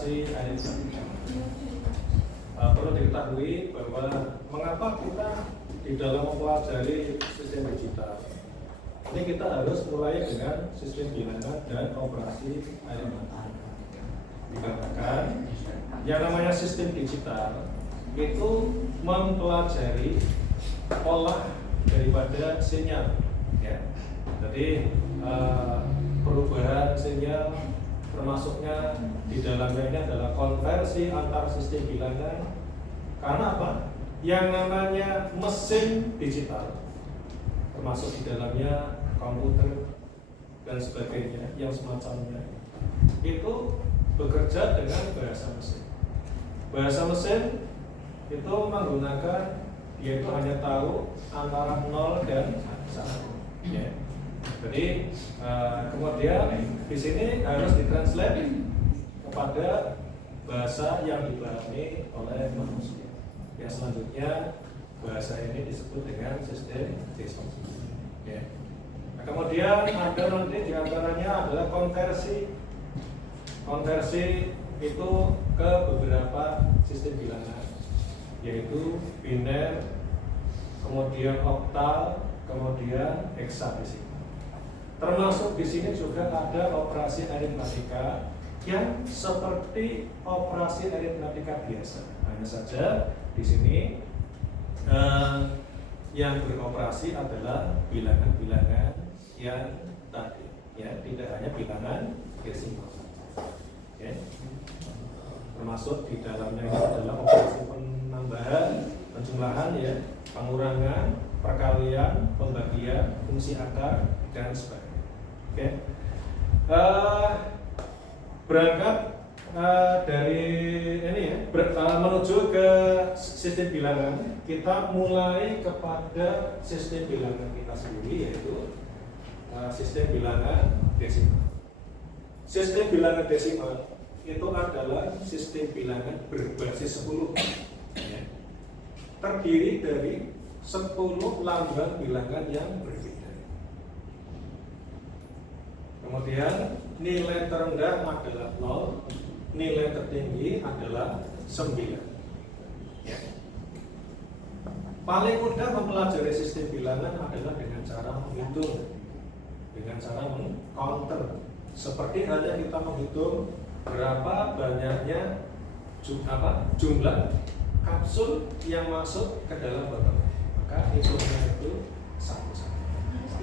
operasi aritmatika. Perlu diketahui bahwa mengapa kita di dalam mempelajari sistem digital ini kita harus mulai dengan sistem bilangan dan operasi aritmatika. Dikatakan yang namanya sistem digital itu mempelajari pola daripada sinyal, ya. Jadi perubahan sinyal termasuknya di dalamnya ini adalah konversi antar sistem bilangan. Karena apa? Yang namanya mesin digital, termasuk di dalamnya komputer dan sebagainya yang semacamnya, itu bekerja dengan bahasa mesin. Bahasa mesin itu menggunakan, yaitu hanya tahu antara 0 dan 1, ya. Jadi kemudian di sini harus ditranslate kepada bahasa yang dipahami oleh manusia. Yang selanjutnya bahasa ini disebut dengan sistem decimal. Ya. Nah, kemudian ada nanti diantaranya adalah konversi. Konversi itu ke beberapa sistem bilangan, yaitu biner, kemudian oktal, kemudian heksadesimal. Termasuk di sini juga ada operasi aritmatika yang seperti operasi aritmatika biasa. Hanya saja di sini yang beroperasi adalah bilangan-bilangan yang tadi, ya, tidak hanya bilangan desimal. Okay. Termasuk di dalamnya ini adalah operasi penambahan, penjumlahan, ya, pengurangan, perkalian, pembagian, fungsi akar, dan sebagainya. Oke. Berangkat dari ini, ya, menuju ke sistem bilangan, kita mulai kepada sistem bilangan kita sendiri, yaitu sistem bilangan desimal. Sistem bilangan desimal itu adalah sistem bilangan berbasis 10, ya. Terdiri dari 10 lambang bilangan yang berbeda. Kemudian nilai terendah adalah 0, nilai tertinggi adalah 9. Ya. Paling mudah mempelajari sistem bilangan adalah dengan cara menghitung, dengan cara meng-counter. Seperti halnya kita menghitung berapa banyaknya jumlah kapsul yang masuk ke dalam botol. Maka hitungnya itu satu-satu.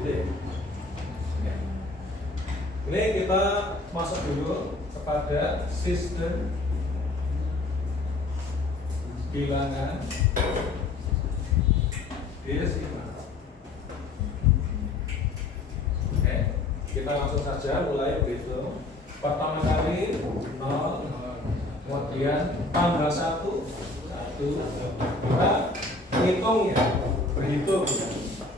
Gitu ya. Ini kita masuk dulu kepada sistem bilangan desimal. Oke, kita langsung saja mulai berhitung. Pertama kali 0, kemudian tambah 1, kita hitung, ya, berhitung.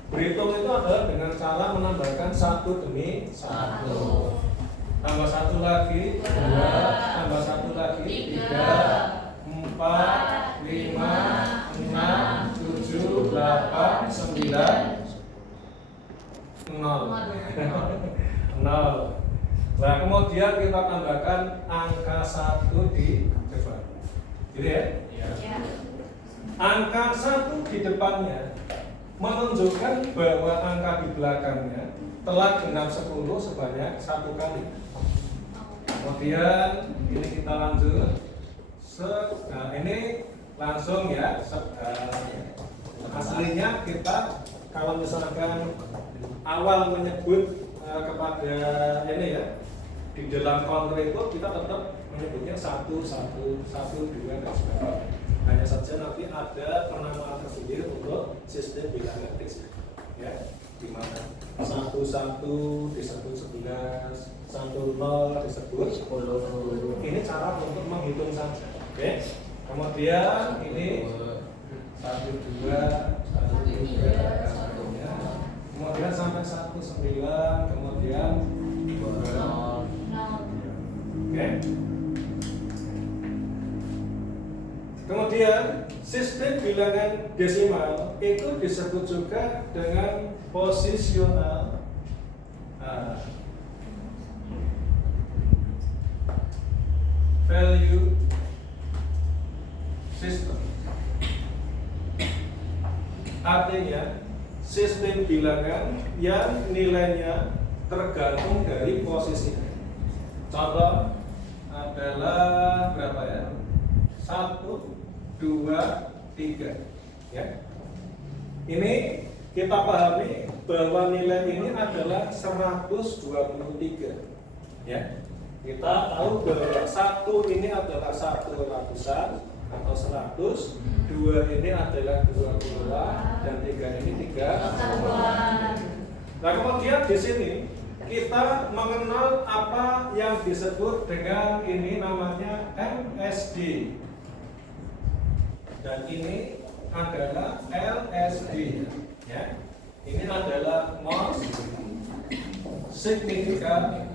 Berhitung itu adalah dengan cara menambahkan 1 demi 1. Tambah 1 lagi 2, tambah 1 lagi 3, 4, 5, 6, 7, 8, 9, 0. 0. Nah, kemudian kita tambahkan angka 1 di depan. Gitu ya? Ya. Angka 1 di depannya menunjukkan bahwa angka di belakangnya telah genap 10 sebanyak 1 kali. Kemudian ini kita lanjut. Nah, ini langsung, ya, aslinya kita kalau misalkan awal menyebut kepada ini, ya, di dalam counter itu kita tetap menyebutnya 1, 1, 1, 2, dan sebagainya. Hanya saja nanti ada penamaan tersendiri untuk sistem bilangan desimal, ya, di mana 1 disebut 11, 10 disebut 10. Ini cara untuk menghitung saja. Oke. Kemudian ini 1, 2, 1, 3, dan sebagainya. Kemudian sampai 1, 9, kemudian 0. Oke. Kemudian sistem bilangan desimal itu disebut juga dengan posisional. value system. Artinya sistem bilangan yang nilainya tergantung dari posisinya. Contoh adalah berapa ya? 1, 2, 3 ya. Ini kita pahami bahwa nilai ini adalah 123 ya. Kita tahu bahwa 1 ini adalah 1 ratusan atau 100, 2 ini adalah 2 dan 3 ini 3 satuan. Nah, kemudian di sini kita mengenal apa yang disebut dengan ini namanya MSD. Dan ini adalah LSD ya. Ini adalah most significant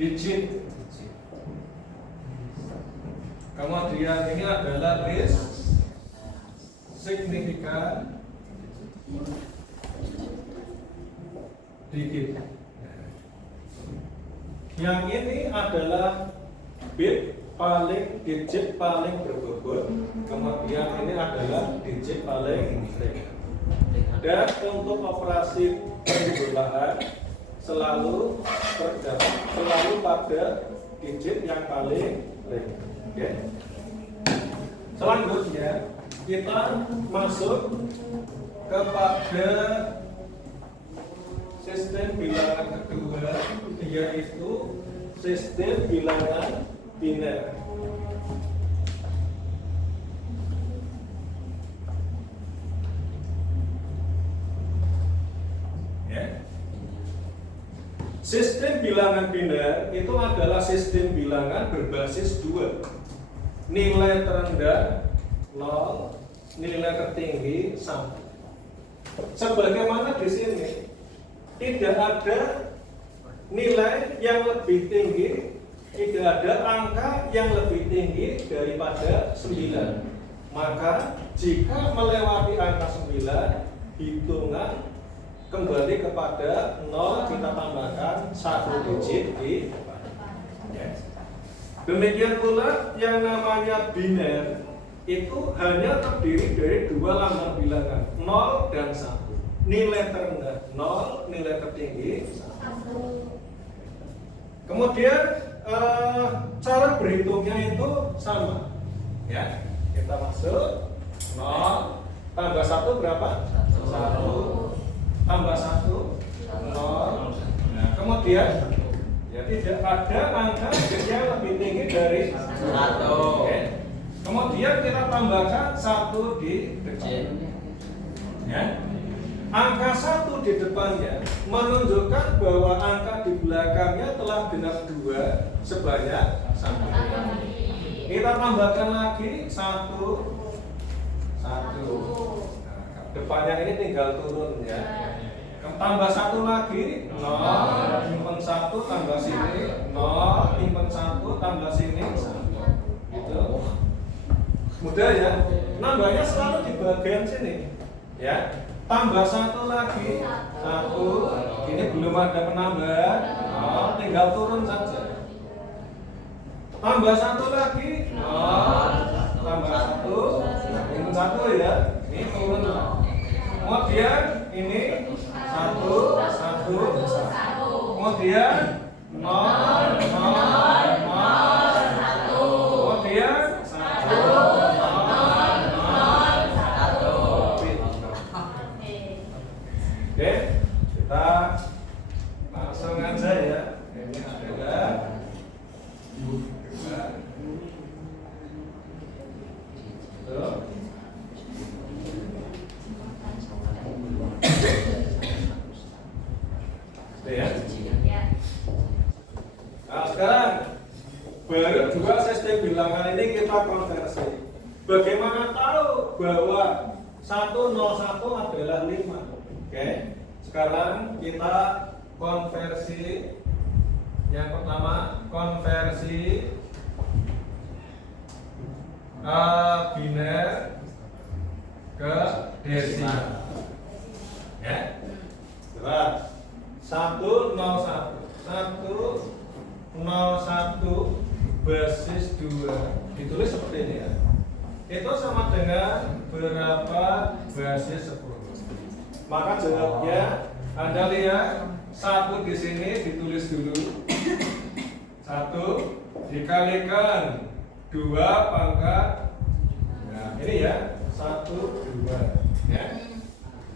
digit. Kemudian ini adalah least significant digit. Yang ini adalah bit paling digit paling berbobot. Kemudian ini adalah digit paling ringan. Dan untuk operasi penjumlahan selalu pada digit yang paling ringan. Oke. Selanjutnya kita masuk kepada sistem bilangan kedua, yaitu sistem bilangan biner. Ya. Sistem bilangan biner itu adalah sistem bilangan berbasis 2. Nilai terendah 0, nilai tertinggi 1. Sebagaimana di sini tidak ada nilai yang lebih tinggi, tidak ada angka yang lebih tinggi daripada 9. Maka jika melewati angka 9, hitungan kembali kepada 0, kita tambahkan 1 digit di depan. Demikian pula yang namanya biner itu hanya terdiri dari 2 lambang bilangan, 0 dan 1. Nilai terendah 0, nilai tertinggi 1. Kemudian cara berhitungnya itu sama ya. Kita masuk 0 tambah 1 berapa? 1 tambah 1 0. Nah, kemudian ya tidak ada angka yang lebih tinggi dari 1. Okay. Kemudian kita tambahkan 1 di depan ya. Angka 1 di depannya menunjukkan bahwa angka di belakangnya telah genap 2 sebanyak 1. Kita tambahkan lagi 1. Depannya ini tinggal turun ya. Tambah 1 lagi 0, simpan 1 tambah sini 0, simpan 1 tambah sini 1. Gitu. Mudah ya. Nambahnya selalu di bagian sini ya. Tambah 1 lagi 1. Ini belum ada penambahan, tinggal turun saja. Tambah 1 lagi 0, tambah 1, ini 1 ya. Ini turun. Kemudian ini 1, 1, 1. Kemudian 0, 0, 0, 1. Kemudian 1. Oke, kita langsung aja ya. Ini adalah ya. Nah, sekarang baru 2 sistem bilangan ini kita konversi. Bagaimana tahu bahwa 101 adalah 5? Oke, sekarang kita konversi. Yang pertama, konversi biner ke desimal. Ya. Coba 101. 101 basis 2 ditulis seperti ini ya. Itu sama dengan berapa basis 10? Maka jawabnya Anda lihat 1 di sini ditulis dulu. 1 dikalikan 2 pangkat. Nah, ini ya. 1 2 ya.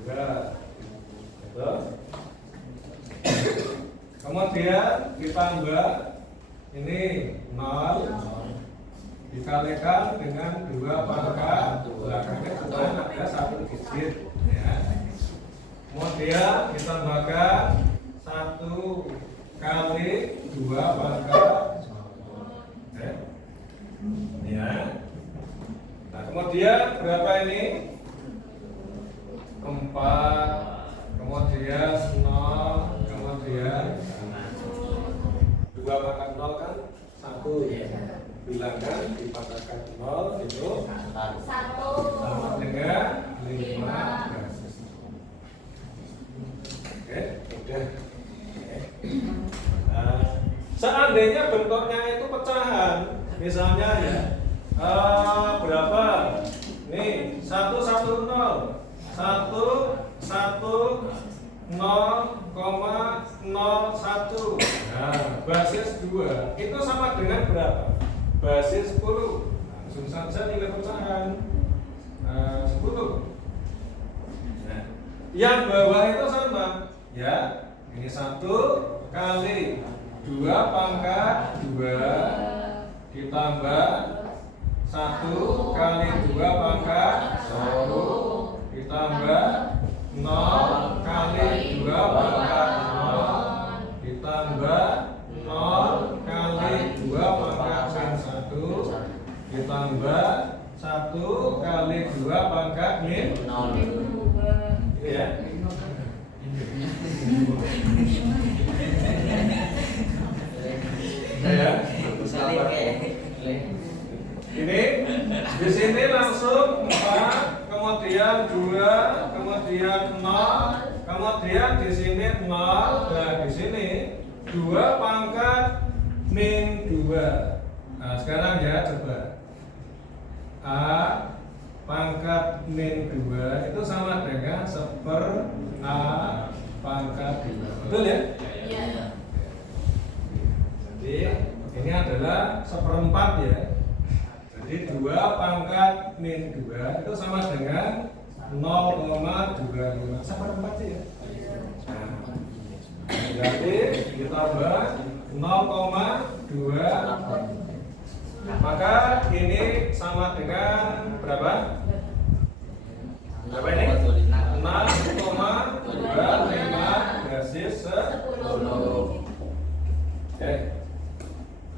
2. Betul? Kemudian ditambah ini 0 dikalikan dengan 2 pangkat belakangnya cuma ada 1 digit ya. Kemudian ditambahkan 1 kali 2 pangkat ya. Nah, kemudian berapa ini? 4, kemudian 0, kemudian 2 pangkat 0 kan 1 ya. Bilangkan dipangkatkan 0 itu 1 sama dengan 5 basis. Oke, udah. Nah, seandainya bentuknya itu pecahan, misalnya ya berapa? Nih 1 1 0 1 1 0,01. Nah, basis 2 itu sama dengan berapa? Basis 10. Langsung saja nilai pecahan 10. Nah, yang bawah itu sama ya. Ini 1 kali 2 pangkat 2 ditambah 1 kali 2 pangkat 1 ditambah 0 kali 2 pangkat 0 ditambah 0 kali 2 pangkat min 1 ditambah 1 kali 2 pangkat min 0. Ini ya. Ya. Ini di sini langsung 4, kemudian 2, kemudian 0, kemudian di sini 0, dan di sini 2 pangkat min 2. Nah, sekarang ya coba A pangkat min 2 itu sama dengan 1/A pangkat 2. Betul ya? Iya. Jadi ini adalah 1/4 ya. Jadi 2 pangkat min 2 itu sama dengan 0,25. 1/4 sih ya. Nah, jadi ditambah 0,2. Maka ini sama dengan berapa? Berapa ini? 6,25 basis 10. Oke.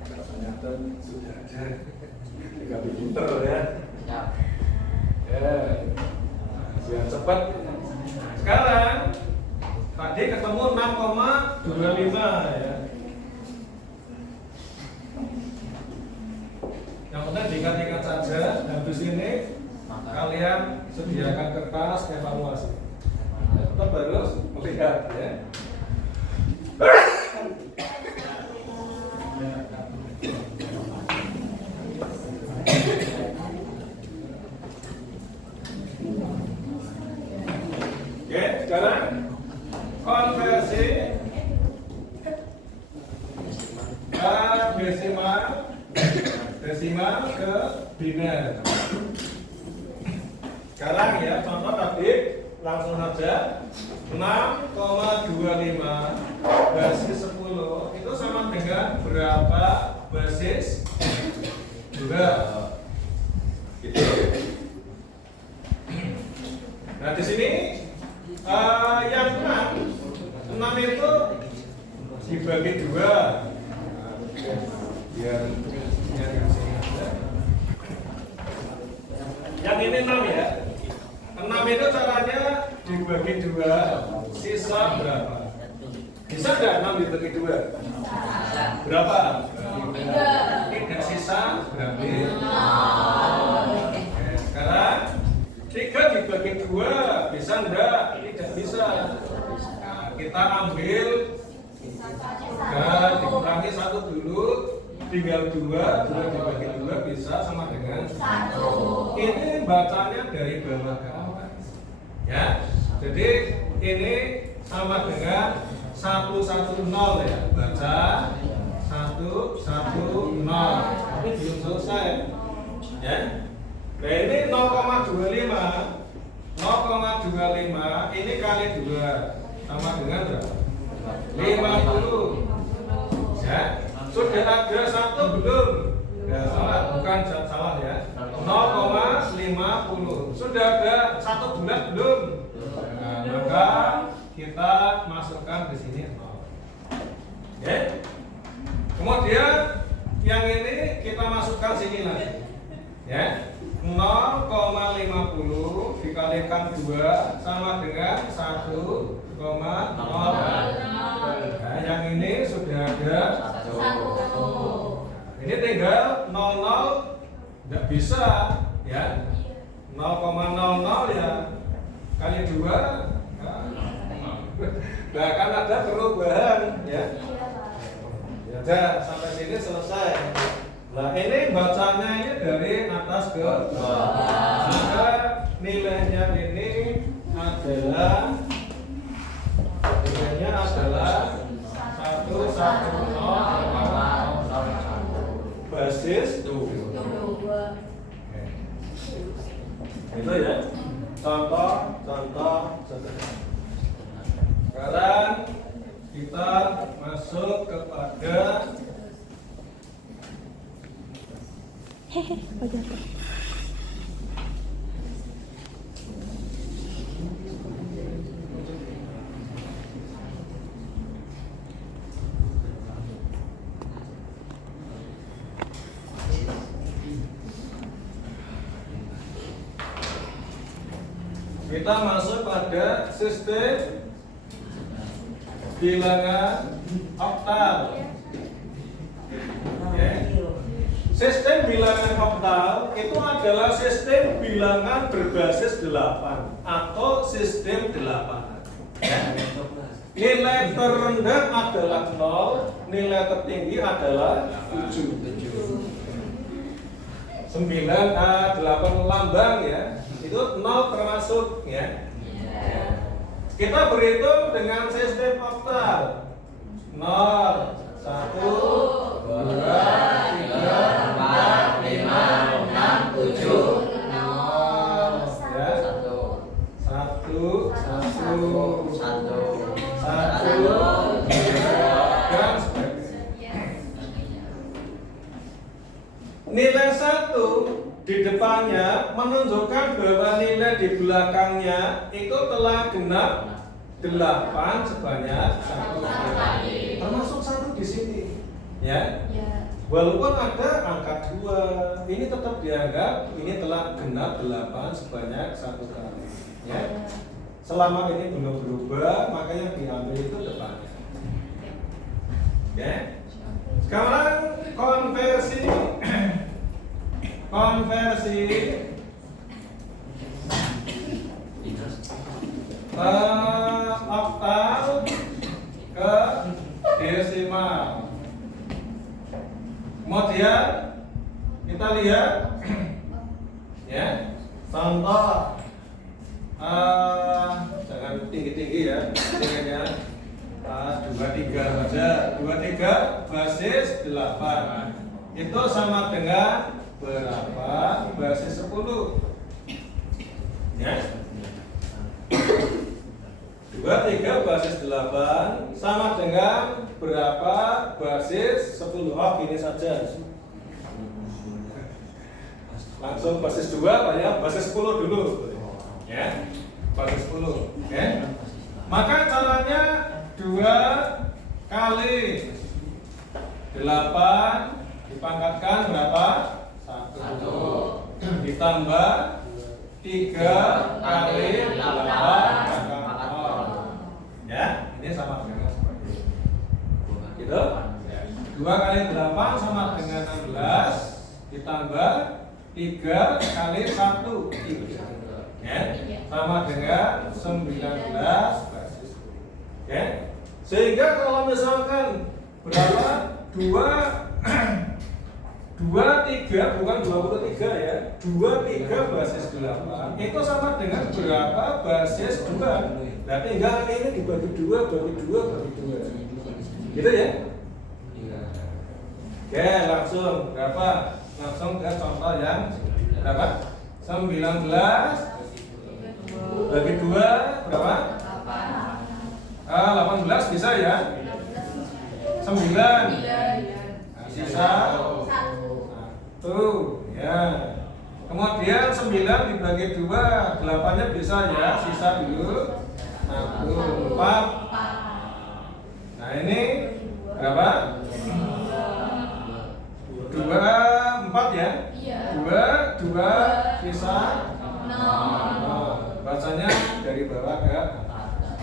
Ternyata sudah ada 3 pinter ya. Ya. Biar cepat. Sekarang tadi ketemu 6,25 ya. Yang penting diingat-ingat saja. Habis ini kalian sediakan kertas evaluasi. Tetap harus melihat ya. Oke, sekarang konversi desimal ke biner. Sekarang ya contoh tadi langsung saja 6,25 basis 10 itu sama dengan berapa basis 2 gitu. Nah di sini yang 6 itu dibagi 2 biar yang ini 6 ya. 6 itu caranya dibagi 2, sisa berapa? Bisa nggak 6 dibagi 2? Berapa? 3. Sisa berarti 0. Sekarang 3 dibagi 2 bisa nggak? Tidak bisa. Nah, kita ambil 3 tinggal 2 dibagi 2 bisa sama dengan 1. Ini bacanya dari bawah ke atas. Ya. Jadi ini sama dengan 110 ya. Baca 110. Tapi belum selesai. Ya. Nah ini 0,25. 0,25 ini kali 2 sama dengan berapa? 50. Ya. Sudah ada 1 belum? Ya, salah, bukan salah ya. 0,50. Sudah ada 1 bulat belum? Nah, maka kita masukkan di sini 0. Ya. Kemudian yang ini kita masukkan sini lagi. Ya. 0,50 dikalikan 2 sama dengan 1,0. Nah, yang ini sudah ada 1. Ini tinggal 00 tidak bisa ya. 0,00 ya kali 2. Nah, kan ada perubahan ya. Ya, sampai sini selesai. Nah, ini bacanya ini dari atas ke bawah. Maka nilainya ini adalah 110 basis 2. Itu ya. Contoh sederhana. Sekarang kita masuk kepada kita masuk pada sistem bilangan oktal. Sistem bilangan oktal itu adalah sistem bilangan berbasis 8 atau sistem 8. Nilai terendah adalah 0, nilai tertinggi adalah 7. 9, 8 lambang ya. Itu 0 termasuk ya. Kita berhitung dengan sistem oktal. 0, 1, 2, 3, 4, 5, 6, 7, 0 ya. 1, dan sebagainya. Nilai 1 di depannya menunjukkan bahwa nilai di belakangnya itu telah genap 8 sebanyak 1 kali. Termasuk 1 di sini. Ya. Walaupun ada angka 2, ini tetap dianggap ini telah genap 8 sebanyak 1 kali. Ya. Selama ini belum berubah, maka yang diambil itu depannya. Ya. Sekarang konversi oktal ke desimal. Kemudian kita lihat ya, contoh jangan tinggi-tinggi ya, tingginya 23 saja. 23 basis 8 itu sama dengan berapa basis 10? Ya. 23 basis 8 sama dengan berapa basis 10? Oh, gini saja. Langsung basis 2 banyak basis 10 dulu. Ya. Basis 10. Ya. Maka caranya 2 kali 8 dipangkatkan berapa? 1 ditambah 3 kali 8 pangkat 0. Ya, ini sama dengan seperti ini. Gitu? 2 kali 8 sama dengan 16 ditambah 3 kali 1 3. Ya, sama dengan 19 basis. Ya. Sehingga kalau misalkan berapa? 2 23 bukan 23 ya. 23 basis 8 itu sama dengan berapa basis 2. Nah, tinggal ini dibagi 2, bagi 2, bagi 2. Gitu ya? Oke, langsung berapa? Langsung ke contoh yang berapa? 19 bagi 2 berapa? 18 bisa ya? 9 sisa 1 ya. Kemudian 9 dibagi 2 8-nya bisa ya, sisa dulu 1 4. Nah ini berapa? 2 4 ya? 2 sisa 0. Bacanya dari bawah ke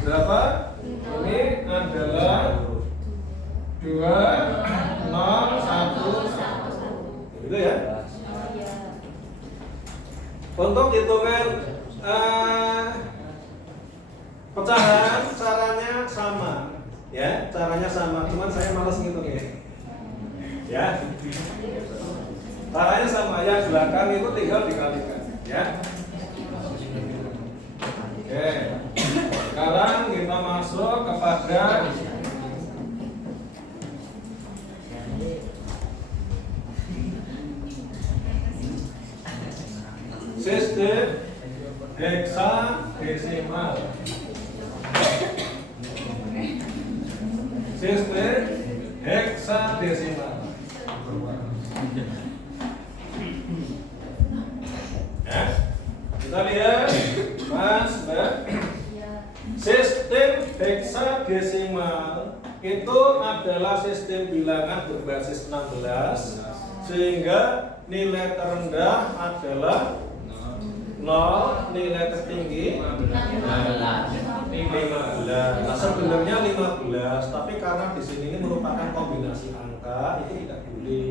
berapa? Ini adalah 2 0 1 1. Gitu ya? Untuk hitungan pecahan caranya sama, ya, caranya sama. Cuman saya malas ngitungnya, ya. Caranya sama, yang belakang itu tinggal dikalikan, ya. Oke. Sekarang kita masuk kepada sistem heksadesimal. Sistem heksadesimal. Ya, kita lihat, Mas, Mbak. Sistem heksadesimal itu adalah sistem bilangan berbasis 16, sehingga nilai terendah adalah 0, nilai tertinggi 15. Nah, sebenarnya 15, tapi karena di sini ini merupakan kombinasi angka, itu tidak boleh,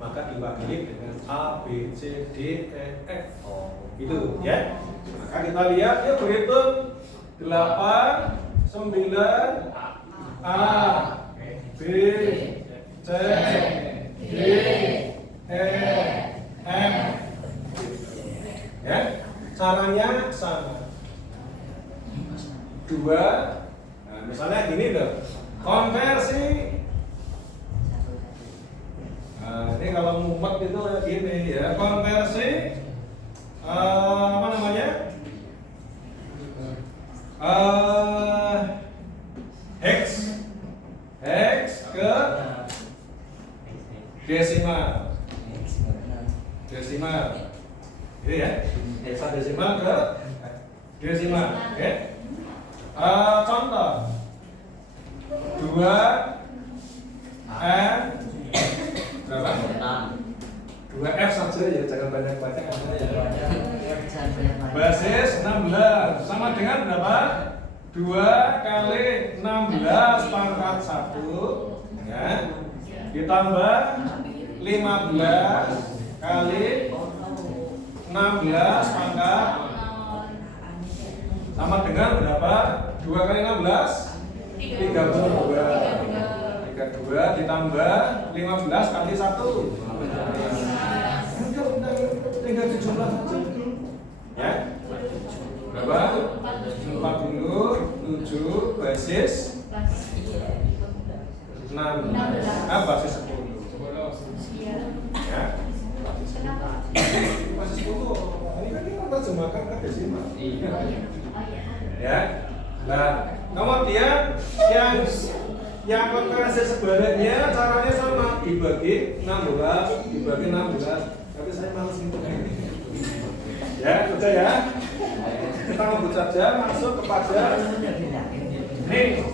maka diwakili dengan A, B, C, D, E, F. Itu ya. Maka kita lihat, yuk berhitung 8, 9, A, B, C, D, E, F. Ya, caranya sama. 2. Nah, misalnya gini loh, konversi. Nah, ini kalau mumet itu gini ya, konversi apa namanya? Hex ke desimal. Gitu ya, heksadesimal ke desimal. Oke. Contoh 2 F berapa? 2F saja ya, jangan banyak-banyak ya. Basis 16 sama dengan berapa? 2 kali 16 pangkat 1 ya, ditambah 15 kali 16 pangkat sama dengan berapa? 2 kali 16 32 ditambah 15 kali 1 tinggal dijumlah saja ya. Berapa? 47 basis 6 basis 10 ya. Basis 10 ini kan kita terjemahkan ke desimal ya. Nah, kemudian yang konversi sebaliknya caranya sama, dibagi 16, tapi saya malas ngitung ini. Ya, sudah ya. Kita ngebut saja, masuk kepada nih.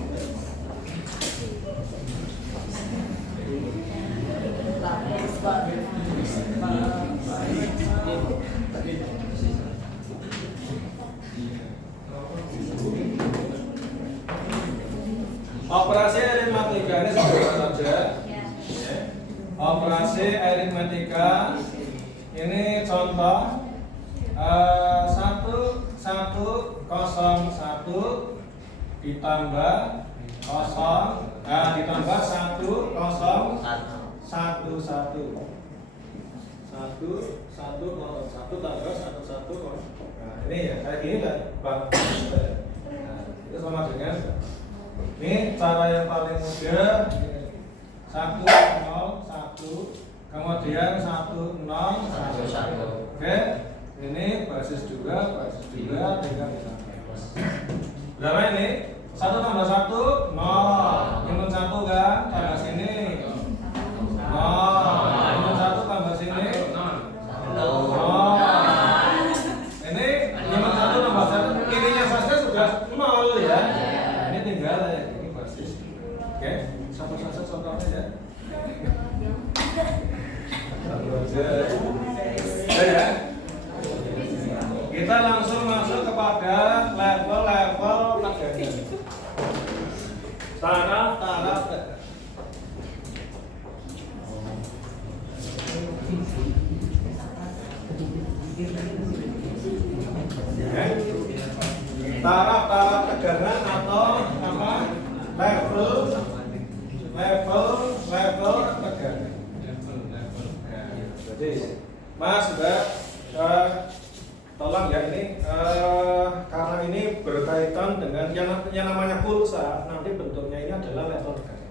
Operasi aritmatika ini sederhana saja. Operasi aritmatika ini contoh 1101 ditambah 1 ditambah 1011. satu tambah satu. Nah ini ya kayak gini kan bang. Nah, itu sama dengan ini cara yang paling mudah. 1 0 1 kemudian 1 0 1. Oke, ini basis juga tinggal berapa ini? 1 tambah 1 0 minus 1 kan tambah sini 0 minus 1 tambah sini 0. Ini minus 1 tambah 1 ininya saja sudah 0 ya. Ini tinggal ini basis. Oke, satu saja contohnya ya. Ya. Kita langsung masuk kepada level-level tegangan. Taraf tegangan. Taraf tegangan atau apa? Level tegangan. Jadi, Mas Mbak, tolong ya ini karena ini berkaitan dengan yang namanya pulsa, nanti bentuknya ini adalah level tegangan.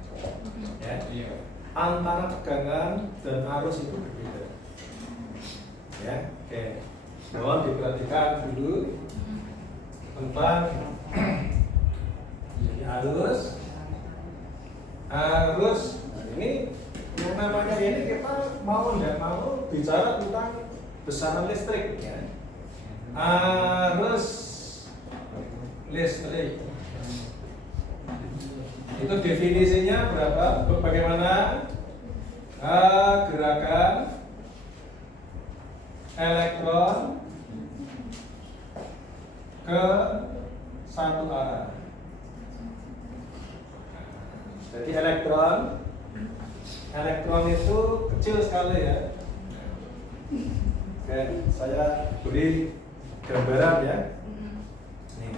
Ya. Antara tegangan dan arus itu berbeda. Ya, oke. Mohon diperhatikan dulu tentang arus. Ini yang namanya ini kita mau tidak mau bicara tentang besaran listrik ya. Arus listrik itu definisinya berapa? Bagaimana gerakan elektron ke satu arah. Jadi elektron itu kecil sekali ya. Oke, saya beri gambaran ya. Nih.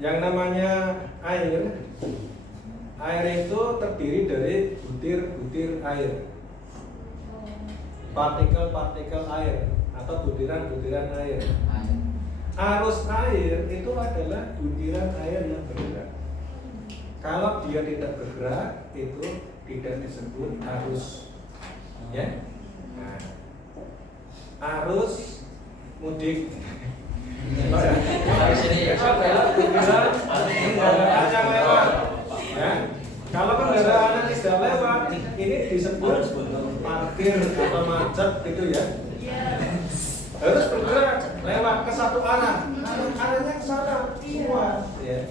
Yang namanya air itu terdiri dari butir-butir air, partikel-partikel air atau butiran-butiran air. Arus air itu adalah butiran air yang bergerak. Kalau dia tidak bergerak itu tidak disebut arus. Ya. Nah, arus mudik. Arus ini adalah butiran kendaraan yang lewat. Ya. Kalau kendaraan yang tidak lewat, ini disebut parkir atau macet gitu ya. Harus bergerak lewat ke satu arah. Arahnya ke sana semua. Ya.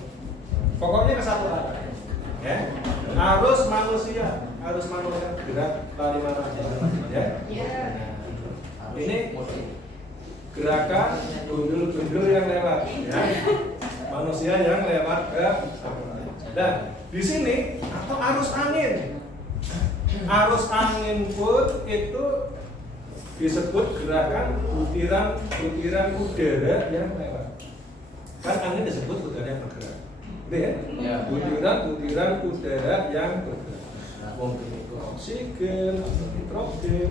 Pokoknya ke satu arah. Ya. Arus manusia gerak dari mana aja. Ya. Ini gerakan gundul-gundul yang lewat. Ya. Manusia yang lewat ke. Dan di sini atau arus angin. Arus angin pun itu disebut gerakan butiran udara yang lewat. Kan angin disebut udara yang bergerak. Ya? Butiran udara yang bergerak. Mungkin itu oksigen, nitrogen.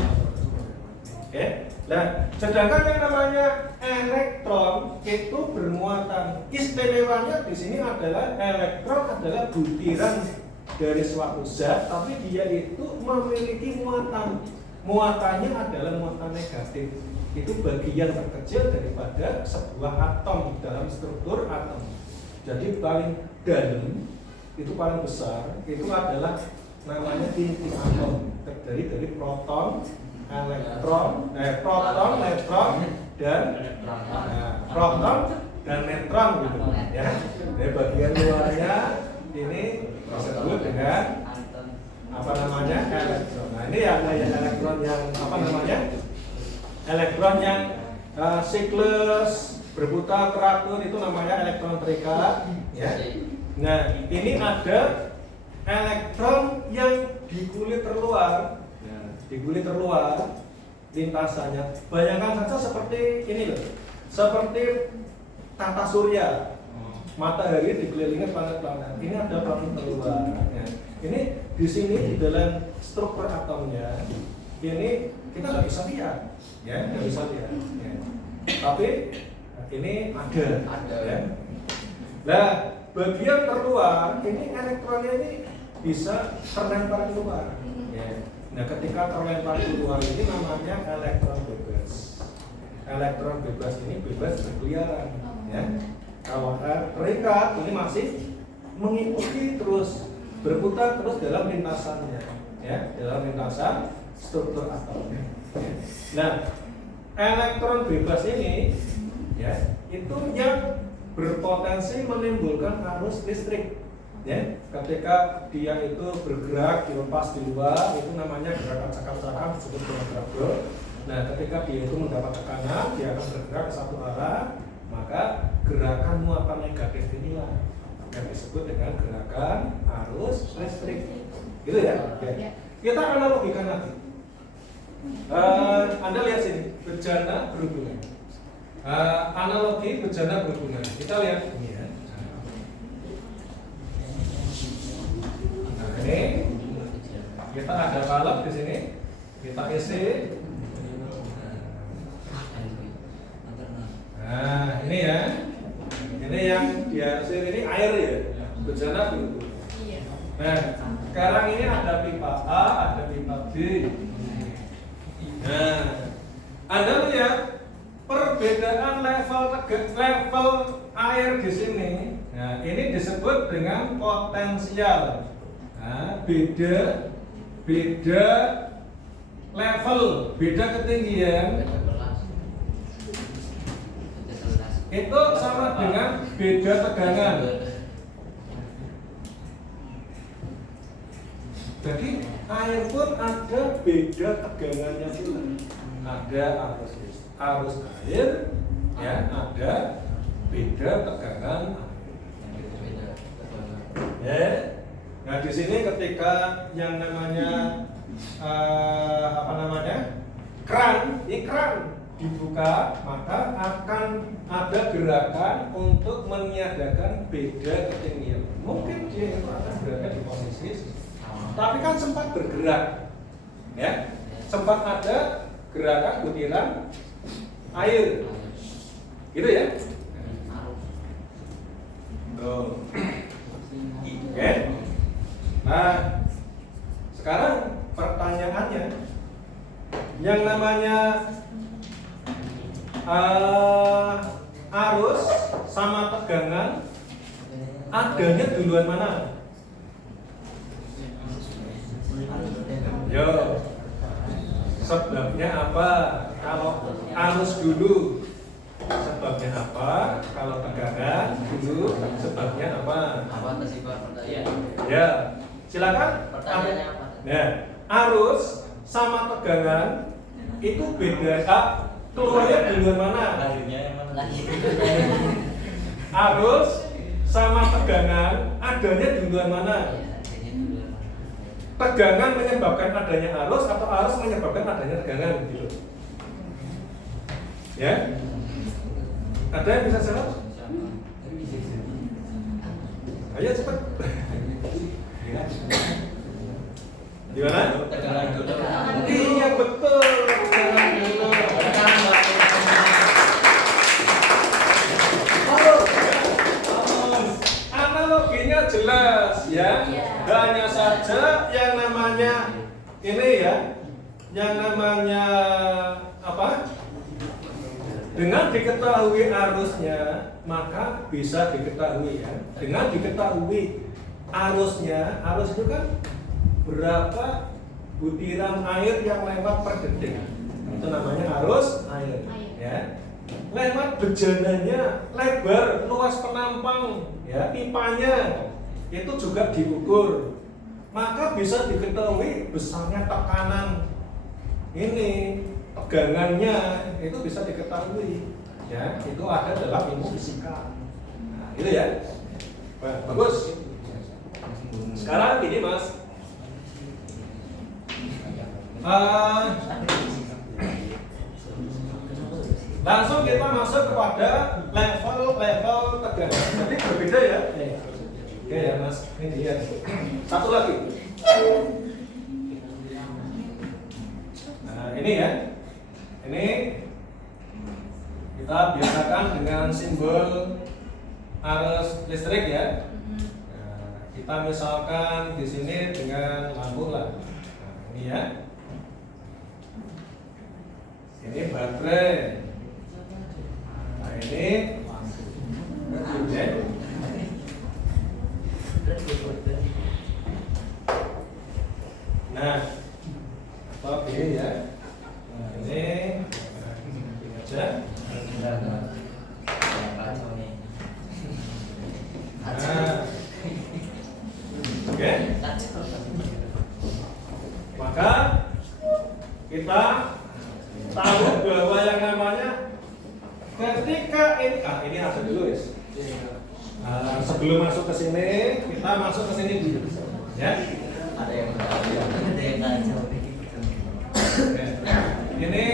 Oke. Nah, sedangkan yang namanya elektron itu bermuatan. Istimewanya di sini adalah elektron adalah butiran dari suatu zat, tapi dia itu memiliki muatan. Muatannya adalah muatan negatif. Itu bagian terkecil daripada sebuah atom dalam struktur atom. Jadi paling dalam itu paling besar itu adalah namanya inti atom, terdiri dari proton, neutron dan neutron gitu ya. Dari bagian luarnya ini disebut dengan apa namanya elektron. Nah ini ada yang elektron yang apa namanya elektron yang siklus berputar teratur itu namanya elektron terikat ya. Nah ini ada elektron yang di kulit terluar lintasannya. Bayangkan saja seperti ini loh, seperti tata surya, matahari dikelilingi planet-planet. Ini ada planet terluar. Ya. Ini di sini di dalam struktur atomnya ini kita nggak bisa lihat, ya nggak bisa lihat. Ya. Tapi ini ada. Ya. Nah, bagian terluar ini elektronnya ini bisa terlempar keluar. Ya. Nah, ketika terlempar keluar ini namanya elektron bebas. Elektron bebas ini bebas berkeliaran. Ya. Kalau terikat ini masih mengikuti terus berputar terus dalam lintasannya, ya, dalam lintasan struktur atom. Nah, elektron bebas ini, ya, itu yang berpotensi menimbulkan arus listrik. Ya, ketika dia itu bergerak dilepas di luar, itu namanya gerakan cakar-cakar disebut gerak. Nah, ketika dia itu mendapat tekanan, dia akan bergerak ke satu arah, maka gerakan muatan negatif inilah yang disebut dengan gerakan arus listrik. Gitu ya? Ya. Kita analogikan lagi. Anda lihat sini, bejana berhubungan. Analogi bejana berhubungan. Kita lihat ini ya. Nah, ini kita ada balap di sini. Kita isi. Nah, ini ya. Ini yang dihasil ini air ya. Bejana berhubungan. Nah, sekarang ini ada pipa A, ada pipa B. Nah, Anda lihat perbedaan level air di sini. Nah, ini disebut dengan potensial. Nah, beda level, beda ketinggian. Itu sama dengan beda tegangan. Jadi air pun ada beda tegangannya pula. Ada arus air, ya, ada beda tegangan air. Ya. Nah, di sini ketika yang namanya keran dibuka, maka akan ada gerakan untuk meniadakan beda ketinggian. Mungkin dia itu akan berada di posisi, tapi kan sempat bergerak, ya, sempat ada gerakan butiran air, gitu ya. Tuh. Oke. Nah, sekarang pertanyaannya, yang namanya arus sama tegangan adanya duluan mana? Yo, sebabnya apa? Kalau arus dulu, sebabnya apa? Kalau tegangan dulu, sebabnya apa? Apa tadi Pak pertanyaan? Ya, silakan. Pertanyaannya apa? Nah, arus sama tegangan itu beda. Keluarnya duluan mana? Lahirnya yang mana? Arus sama tegangan adanya duluan mana? Tegangan menyebabkan adanya arus atau arus menyebabkan adanya tegangan, gitu. Ya? Ada yang bisa jawab? Ayo cepat. Gimana? Tegangan dulu. Iya betul. Tegangan dulu. Analoginya jelas ya. Hanya saja yang namanya ini ya, yang namanya apa? Dengan diketahui arusnya, maka bisa diketahui ya. Dengan diketahui arusnya, arus itu kan berapa butiran air yang lewat per detik. Itu namanya arus air. Ya. Lewat bejananya, lebar, luas penampang, ya, pipanya itu juga diukur. Maka bisa diketahui besarnya tekanan ini, tegangannya itu bisa diketahui. Ya, itu ada dalam ilmu fisika. Nah, itu ya. Bagus. Sekarang gini Mas. Langsung kita masuk kepada level tegangan. Jadi berbeda ya. Oke ya Mas. Ini dia. Satu lagi. Nah, ini ini ya. Ini kita biasakan dengan simbol arus listrik ya. Nah, kita misalkan di sini dengan lampu lah. Nah, ini ya. Ini baterai. Nah, ini ya. Nah, atau gini ya. Nah, ini aja. Nah, oke. Maka kita tahu bahwa yang namanya ketika ini harus dulu ya. Nah, sebelum masuk ke sini, kita masuk ke sini dulu, ya. Ada yang kacau. Oke. Ini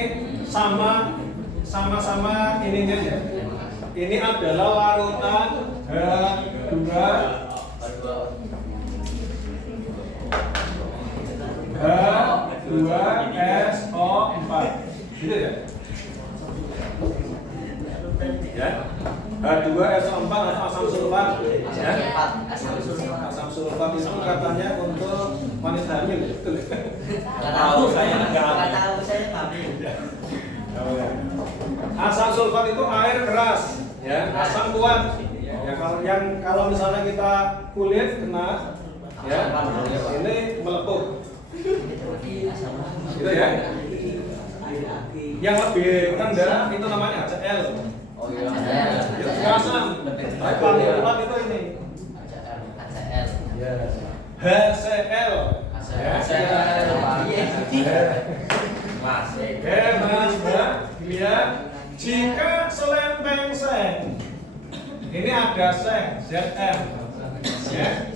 sama-sama ininya ya. Ini adalah larutan H2 H2SO4. Gitu ya? Ya. H2SO4 atau asam sulfat. Ya. Asam sulfat itu katanya untuk wanita hamil, betul. Nggak tahu saya hamil. Asam sulfat itu air keras, ya, asam kuat. Ya, kalau misalnya kita kulit kena, ya, ini melepuh. Gitu ya. Yang lebih rendah itu namanya HCl. Oh iya. Itu asam. Tapi paling kuat itu ini. HCl. HCl. Mas. Ya. Jika selempeng seng, ini ada seng Zm. Ya.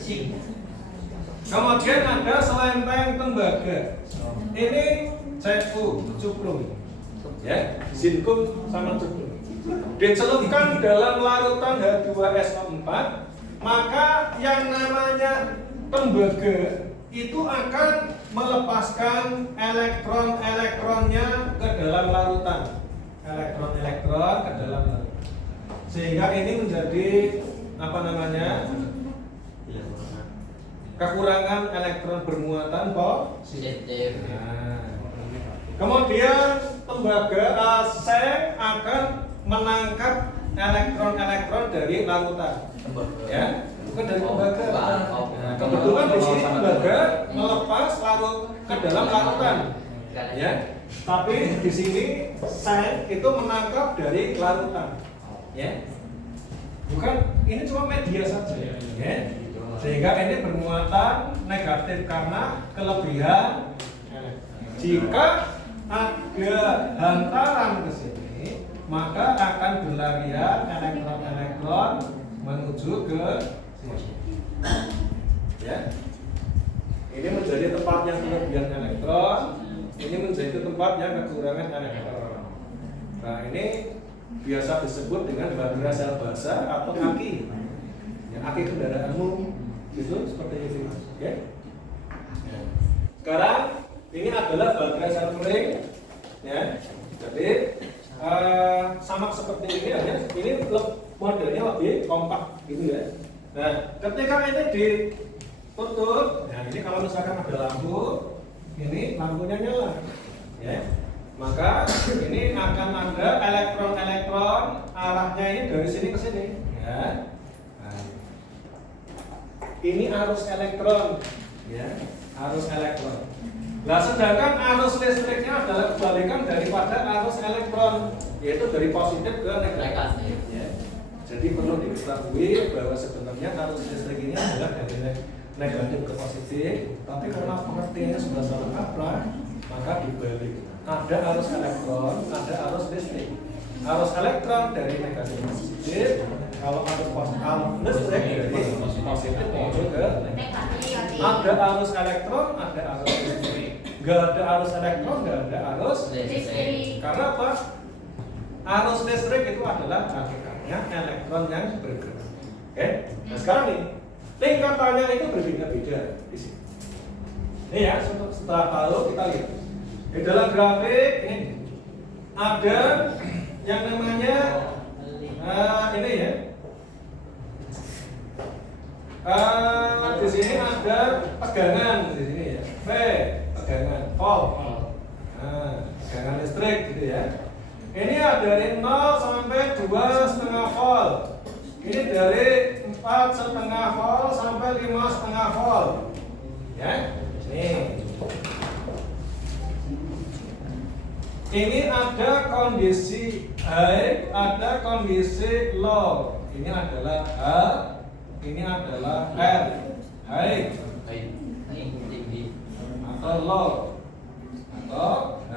Kemudian ada selempeng tembaga. Ini Cu, cukrum. Ya, zinkum sama cukrum. Dicelupkan dalam larutan H2SO4, maka yang namanya tembaga itu akan melepaskan elektron-elektronnya ke dalam larutan. Elektron-elektron ke dalam larutan. Sehingga ini menjadi apa namanya? Kekurangan elektron bermuatan positif. Nah, kemudian tembaga seng akan menangkap elektron-elektron dari larutan. Ya, bukan dari tembaga. Nah, kebetulan di sini tembaga melepas larut ke dalam larutan. Ya, tapi di sini seng itu menangkap dari larutan. Ya, bukan, ini cuma media saja. Ya. Sehingga ini bermuatan negatif karena kelebihan. Jika ada hantaran ke sini, maka akan berlarian elektron-elektron menuju ke sini. Ya. Ini menjadi tempat yang kelebihan elektron, ini menjadi tempat yang kekurangan elektron. Nah, ini biasa disebut dengan baterai sel basah atau aki. Ya, aki kendaraanmu. Itu seperti itu, ya. Sekarang ini adalah baterai sel kering, ya. Jadi sama seperti ini aja. Ini modelnya lebih kompak, gitu ya. Nah, ketika ini ditutup, nah ini kalau misalkan ada lampu, ini lampunya nyala, ya. Maka ini akan ada elektron-elektron arahnya ini dari sini ke sini, ya. Ini arus elektron, ya, arus elektron. Nah, sedangkan arus listriknya adalah kebalikan daripada arus elektron, yaitu dari positif ke negatif. Ya. Jadi perlu diketahui bahwa sebenarnya arus listrik ini adalah dari negatif ke positif, tapi karena pengertiannya sudah salah kaprah, maka dibalik. Ada arus elektron, ada arus listrik. Arus elektron dari negatif ke positif. Kalau arus listrik dari positif menuju ke negatif. Ada arus elektron, ada arus listrik. Gak ada arus elektron, gak ada arus listrik. Karena apa? Arus listrik itu adalah hakikatnya elektron yang bergerak. Oke? Nah sekarang nih, tingkatannya itu berbeda-beda di sini. Ini ya, setelah tahu kita lihat. Di dalam grafik ini ada yang namanya ini ya. Di sini ada tegangan di sini ya. V tegangan volt. Tegangan listrik gitu ya. Ini ada dari 0 sampai 2,5 volt. Ini dari 4,5 volt sampai 5,5 volt. Ya. Nih. Ini ada kondisi high, ada kondisi low. Ini adalah H, ini adalah R. High tinggi atau low atau H,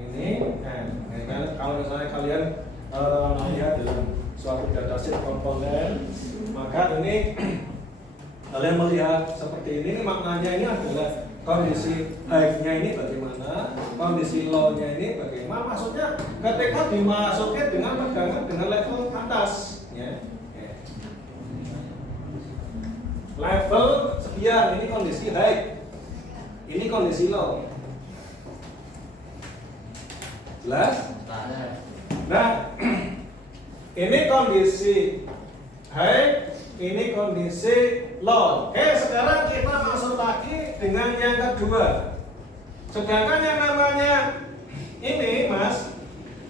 ini N. Nah, kalau misalnya kalian lihat dalam suatu datasheet komponen, maka ini kalian melihat seperti ini maknanya ini adalah kondisi high-nya ini bagaimana, kondisi low-nya ini bagaimana. Maksudnya ketika dimasukin dengan tegangan dengan level atas ya. Level sekian, ini kondisi high, ini kondisi low. Jelas? Nah, ini kondisi high, ini kondisi low. Oke, sekarang kita masuk lagi dengan yang kedua. Sedangkan yang namanya ini, Mas,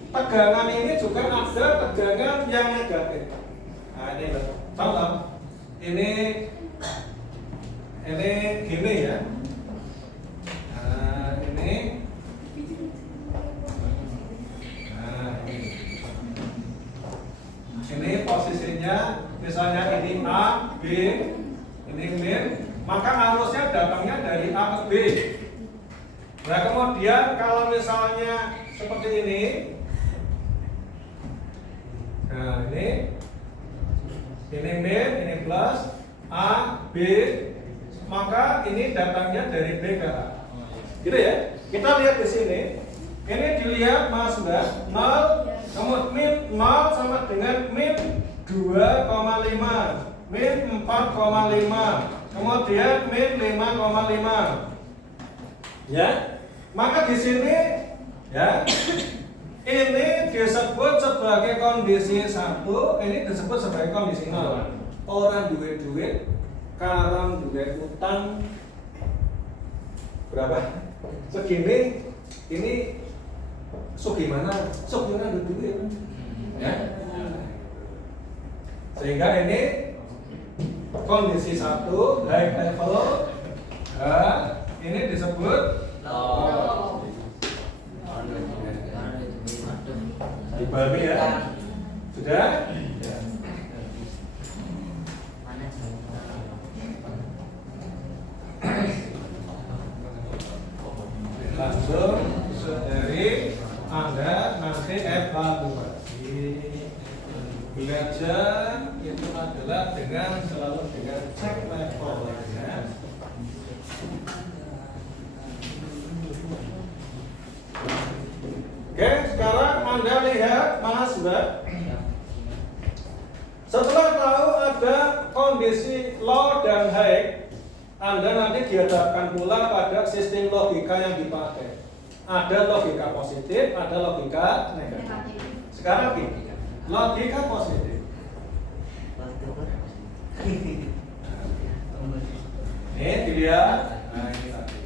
tegangan ini juga ada tegangan yang negatif. Nah, ini contoh. Ini gini ya. Nah, ini. Nah, ini posisinya. Misalnya ini A, B, ini min, maka arusnya datangnya dari A ke B. Nah kemudian kalau misalnya seperti ini, nah ini min, ini plus, A, B, maka ini datangnya dari B ke A. Gitu ya? Kita lihat di sini. Ini dilihat Mas Mbak, 0, kemudian min 0 sama dengan min 2,5, min 4,5, kemudian min 5,5. Ya, maka di sini ya ini disebut sebagai kondisi 1, ini disebut sebagai kondisi 0. Orang duit, sekarang duit utang berapa? Segini, ini gimana duit ya. Sehingga ini kondisi 1 high level, ini disebut low. Dipahami ya? Sudah? Ya. Langsung dari Anda nanti evaluasi. Belajar itu adalah selalu dengan cek level ya. Oke, sekarang Anda lihat Mas Mbak. Setelah tahu ada kondisi low dan high, Anda nanti dihadapkan pula pada sistem logika yang dipakai. Ada logika positif, ada logika negatif. Sekarang gini, logika positif. Ini dilihat. Nah, ini tadi.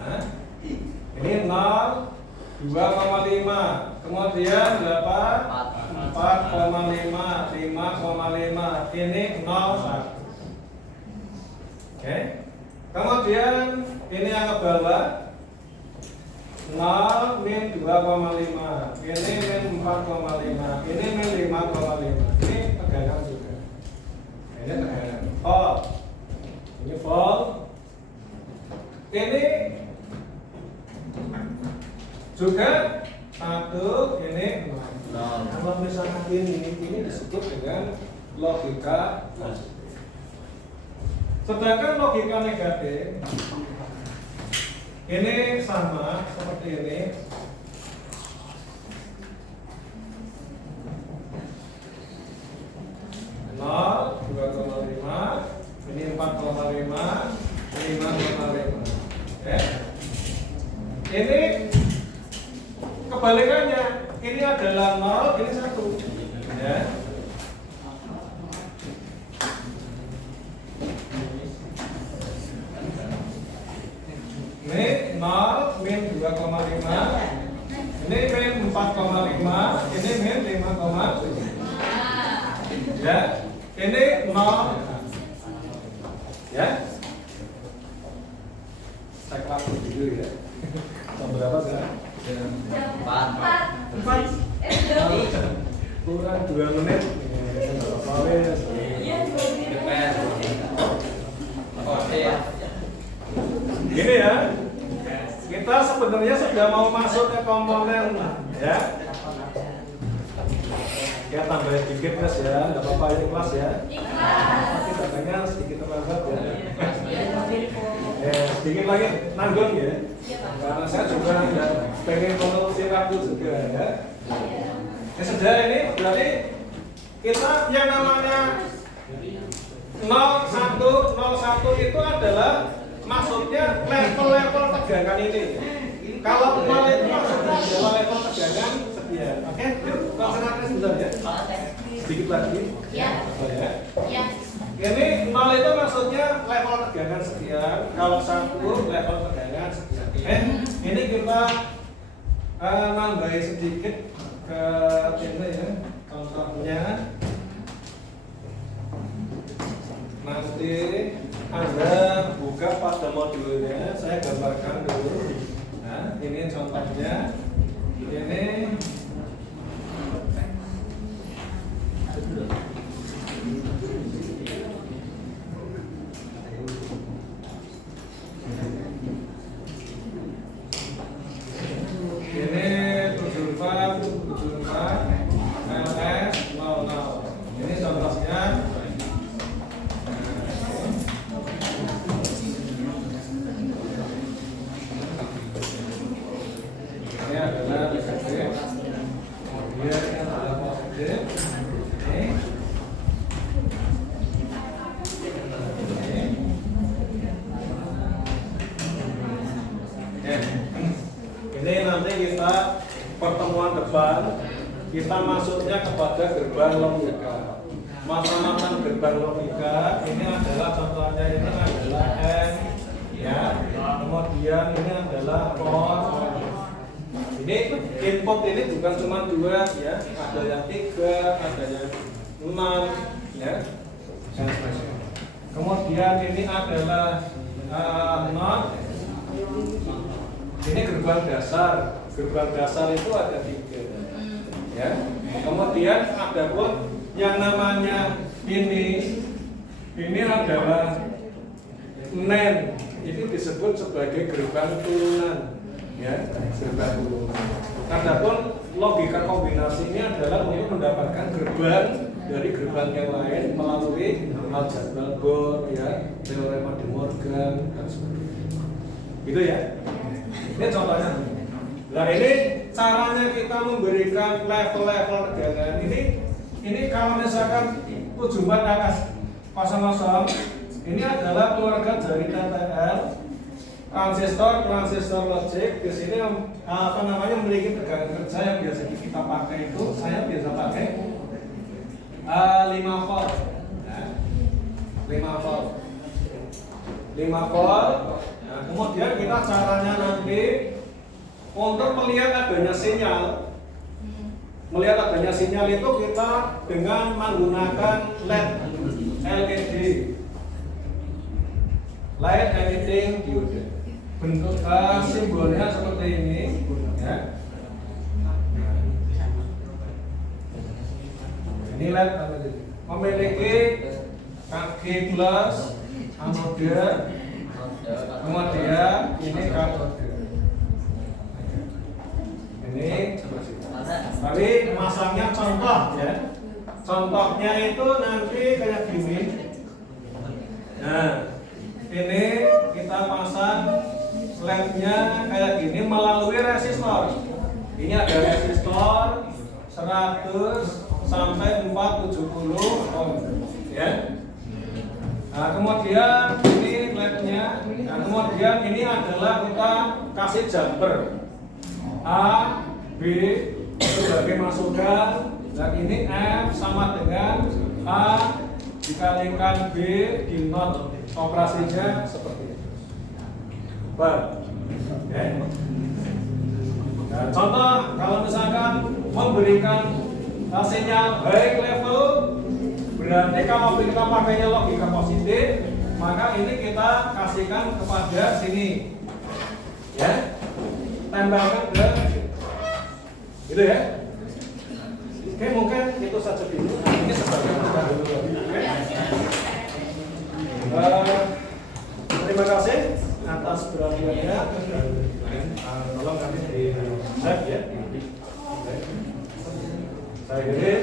Nah, ini 0, 2,5, kemudian berapa? 4,5, 5,5. Ini 0, 1. Oke. Kemudian ini yang ke bawah 0, min 2,5, ini min 4,5, ini min 5,5. Ini tegangan juga. Ini tegangan volt. Ini volt. Ini juga 1, ini 0. Kalau misalnya ini disebut dengan logika positif. Sedangkan logika negatif ini sama seperti ini. Nol, 2,5, Ini kebalikannya, ini adalah 0, ini 1. Ya. Ini 0 min 2,5, ini min 4,5, ini min 5,7. Ya, ini 0. Ya. Saya kelas dulu ya. Jam berapa sekarang? Jam 4. 4. Kurang 2 menit. Gini ya. Kita sebenarnya sudah mau masuk ke komponen ya. Ya tambah sedikit mas ya, nggak apa-apa ini kelas ya. Tapi datanya sedikit terlambat ya. Sedikit lagi nanggung ya. Karena saya juga pengen mengurusi waktu juga ya. Ya sudah, ini berarti kita yang namanya 01 itu adalah maksudnya level-level tegangan ini. Kalau 0 itu maksudnya adalah level tegangan sekian. Oke, yuk konsentrasi sebentar ya. Sedikit lagi. Ya. Oh, ya. Ya. Ini 0 itu maksudnya level tegangan sekian. Kalau 1 level tegangan sekian. Ini kita nambahin sedikit ke ini ya. Contohnya nanti Anda buka pada modulnya, saya gambarkan dulu. Nah, ini contohnya. Ini LS 00. Ini contohnya. Ini adalah negatif. Kemudian ini adalah positif. Ini nanti kita pertemuan depan kita masuknya kepada gerbang logika. Mata-mata gerbang logika ini adalah contohnya, ini adalah N ya. Kemudian ini adalah port. Ini input ini bukan cuma 2 ya, ada yang 3, ada yang 6 ya. Kemudian ini adalah not. Ini gerbang dasar. Gerbang dasar itu ada 3. Ya. Kemudian ada pun yang namanya ini adalah NAND. Ini disebut sebagai gerbang turunan. Ya, gerbang turunan. Adapun logika kombinasi ini adalah untuk mendapatkan gerbang dari gerbang yang lain melalui aljabar Bohr, ya, teorema De Morgan dan sebagainya. Gitu ya. Ini contohnya. Nah, ini caranya kita memberikan level-level tegangan. Ini kalau misalkan 74 akas 00, ini adalah keluarga dari TTL, transistor logik. Di sini memiliki tegangan kerja yang biasa kita pakai itu, saya biasa pakai 5 volt. Nah, 5 volt. 5 volt. Nah, kemudian kita caranya nanti untuk melihat adanya sinyal. Melihat adanya sinyal itu kita dengan menggunakan LED, light emitting diode. Bentuk simbolnya seperti ini, ya. Ini LED memiliki Kg plus anode, kemudian ini katode. Ini tapi masangnya contoh ya. Contohnya itu nanti kayak gini. Nah, ini kita pasang LED-nya kayak gini melalui resistor. Ini ada resistor 100 sampai 470 ohm ya. Nah, kemudian ini LED-nya. Nah, kemudian ini adalah kita kasih jumper A, B sebagai masukan, dan ini F sama dengan A dikalikan B di not operasinya seperti itu. Baik. Nah, contoh kalau misalkan memberikan sinyal high level, berarti kalau kita pakainya logika positif, maka ini kita kasihkan kepada sini, ya, tempelkan ke gitu ya. Oke, mungkin itu saja dulu. Nah, ini sebagai masukan dulu. Oke. Terima kasih atas perhatiannya. Tolong nanti di save ya. Saya kira